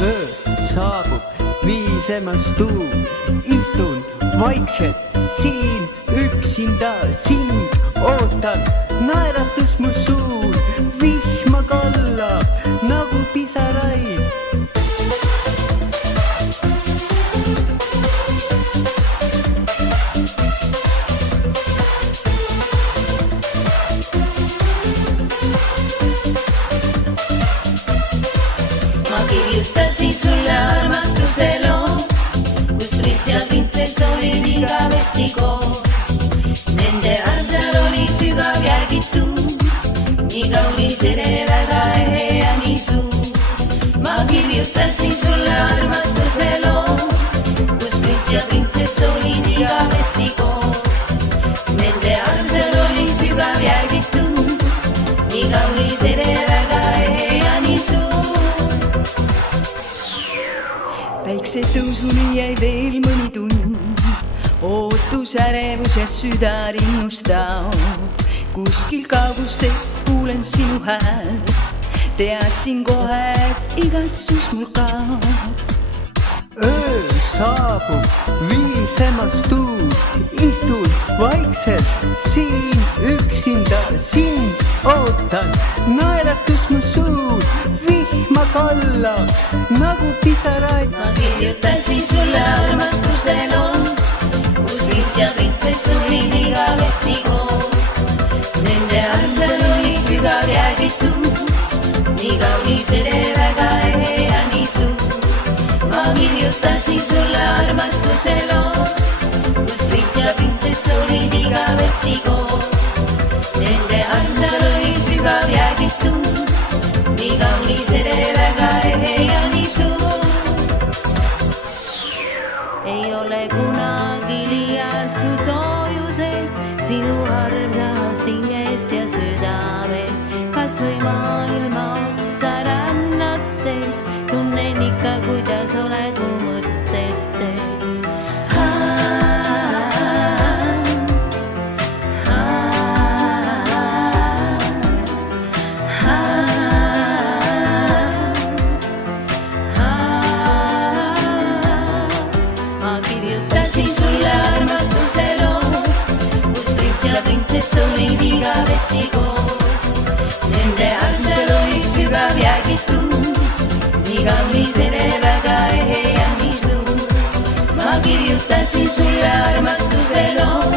öö saabub, viisemas tuum, istun vaikselt siin üksinda, sind ootan, naeratus mu suur, vihma kallab nagu pisaraid. Ma kirjutasin sulle armastuse loo, kus prints ja printsess olid igavesti koos. Nende armsal oli sügav järgitud, nii kaunis ere, väga ehe ja nii suur. Ma kirjutasin sulle armastuse loo, kus prints ja printsess olid igavesti koos. Nende armsal oli sügav järgitud, nii kaunis ere, väga ehe ja nii suur. Päiksetõusuni jäi veel mõni tund, ootus ärevus ja süda rinnustab. Kuskil kaugustest kuulen sinu häält, teadsin kohe, et igatsus mul kaob. öö saabub, viisemas tuum, istun vaikselt siin üksinda, sind ootan, naeratus mu suur, vihma kallab nagu pisaraid. Ma kirjutasin sulle armastuse loo, kus prints ja printsess olid igavesti koos. Nende armsal oli sügav järgitud, nii kaunis ere, väga ehe ja nii suur. Ma kirjutasin sulle armastuse loo, kus prints ja printsess olid igavesti koos. Nende armsal oli sügav järgitud, nii kaunis ere, väga ehe ja nii suur. Ei ole kunagi liialt su soojusest, sinu armsast hingest ja südamest. Kas või maailma otsa rännates, tunnen ikka, kuidas oled mu mõtetes. Ma kirjutasin sulle armastuse loo, kus prints ja printsess olid igavesti koos. Nende armsal oli sügav järgitud, nii kaunis ere, väga ehe ja nii suur. Ma kirjutasin sulle armastuse loo,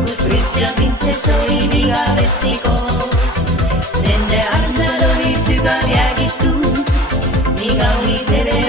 kus prints ja printsess olid igavesti koos. Nende armsal oli sügav järgitud, nii kaunis ere,